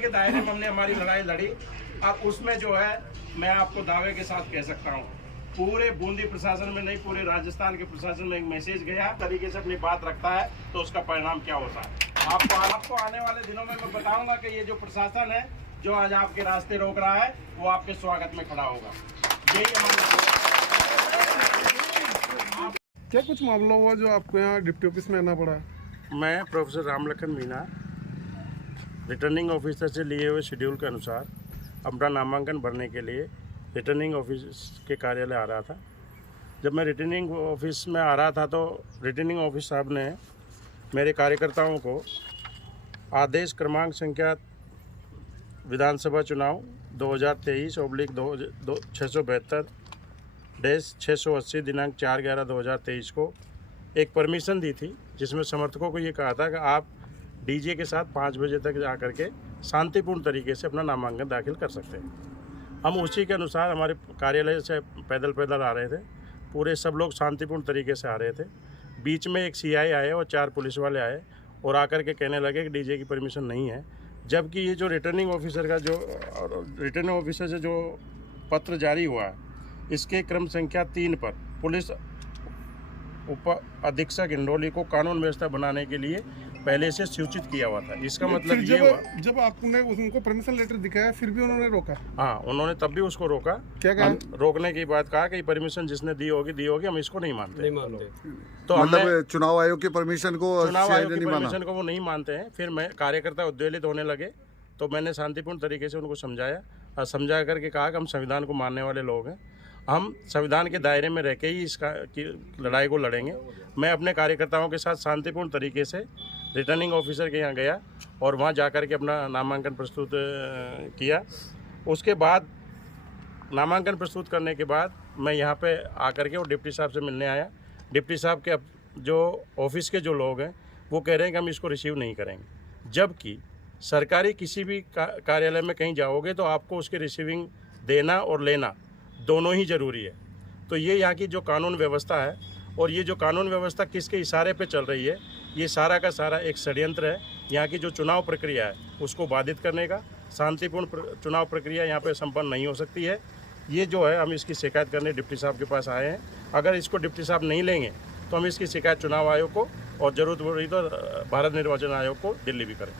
संविधान के दायरे में हमने हमारी लड़ाई लड़ी और उसमें जो है मैं आपको दावे के साथ कह सकता हूँ पूरे बूंदी प्रशासन में नहीं पूरे राजस्थान के प्रशासन में एक मैसेज गया तरीके से अपनी बात रखता है तो उसका परिणाम क्या होता है आपको आने वाले दिनों में मैं बताऊंगा कि ये जो प्रशासन है जो आज आपके रास्ते रोक रहा है वो आपके स्वागत में खड़ा होगा। यही हमारा क्या कुछ मामला हुआ जो आपको यहाँ डिप्टी ऑफिस में आना पड़ा? मैं professor Ramlakhan Meena returning officer से लिए हुए शेड्यूल के अनुसार अपना नामांकन भरने के लिए रिटर्निंग ऑफिस के कार्यालय आ रहा था। जब मैं रिटर्निंग ऑफिस में आ रहा था तो रिटर्निंग ऑफिस साहब ने मेरे कार्यकर्ताओं को आदेश क्रमांक संख्या विधानसभा चुनाव 2023/672/680 दिनांक 4/11/2023 को एक परमिशन दी थी जिसमें समर्थकों को ये कहा था कि आप डीजे के साथ 5 बजे तक जा कर के शांतिपूर्ण तरीके से अपना नामांकन दाखिल कर सकते हैं। हम उसी के अनुसार हमारे कार्यालय से पैदल आ रहे थे। पूरे सब लोग शांतिपूर्ण तरीके से आ रहे थे। बीच में एक सीआई आए और 4 पुलिस वाले आए और आकर के कहने लगे कि डीजे की परमिशन नहीं है, जबकि ये जो रिटर्निंग ऑफिसर से जो पत्र जारी हुआ है इसके क्रम संख्या 3 पर पुलिस उप अधीक्षक इंडोली को कानून व्यवस्था बनाने के लिए पहले से सूचित किया हुआ था। इसका मतलब ये हुआ जब आपने उनको परमिशन लेटर दिखाया फिर भी उन्होंने रोका? हाँ, उन्होंने तब भी उसको रोका। क्या कहा? रोकने की बात कहा कि परमिशन जिसने दी होगी हम इसको नहीं मानते। तो मतलब चुनाव आयोग की परमिशन को वो नहीं मानते हैं। फिर मैं कार्यकर्ता उद्वेलित होने लगे तो मैंने शांतिपूर्ण तरीके से उनको समझाया और समझा करके कहा कि हम संविधान को मानने वाले लोग हैं, हम संविधान के दायरे में रह के ही इसका की लड़ाई को लड़ेंगे। मैं अपने कार्यकर्ताओं के साथ शांतिपूर्ण तरीके से रिटर्निंग ऑफिसर के यहाँ गया और वहाँ जाकर के अपना नामांकन प्रस्तुत किया। उसके बाद नामांकन प्रस्तुत करने के बाद मैं यहाँ पे आकर के और डिप्टी साहब से मिलने आया। डिप्टी साहब के जो ऑफिस के जो लोग हैं वो कह रहे हैं कि हम इसको रिसीव नहीं करेंगे, जबकि सरकारी किसी भी कार्यालय में कहीं जाओगे तो आपको उसके रिसीविंग देना और लेना दोनों ही ज़रूरी है। तो ये यहाँ की जो कानून व्यवस्था है और ये जो कानून व्यवस्था किसके इशारे पे चल रही है, ये सारा का सारा एक षड्यंत्र है। यहाँ की जो चुनाव प्रक्रिया है उसको बाधित करने का। शांतिपूर्ण चुनाव प्रक्रिया यहाँ पे संपन्न नहीं हो सकती है। ये जो है हम इसकी शिकायत करने डिप्टी साहब के पास आए हैं। अगर इसको डिप्टी साहब नहीं लेंगे तो हम इसकी शिकायत चुनाव आयोग को और ज़रूरत पड़ी तो भारत निर्वाचन आयोग को दिल्ली भी करें।